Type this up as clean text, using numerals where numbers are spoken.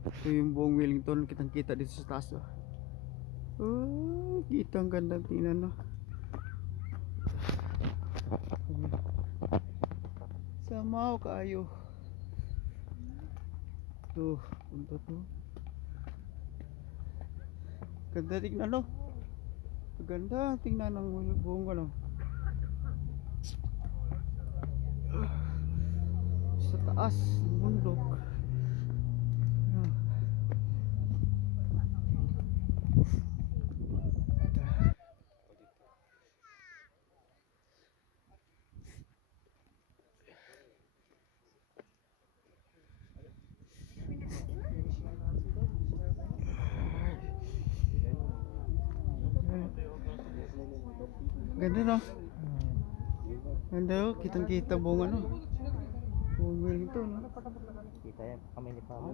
Ito yung buong Wellington, kitang kita dito sa taas. Oh, kita ang gandang tingnan, no? Samaw kayo. Tuh, punta to. Ganda tingnan, no? Ganda tingnan ng buong ano. Sa taas ng bundok. Ganda, no? Ganda, oh, kitang kita buong ano. Buong Wellington, no? Kita yan kami ni Pamo.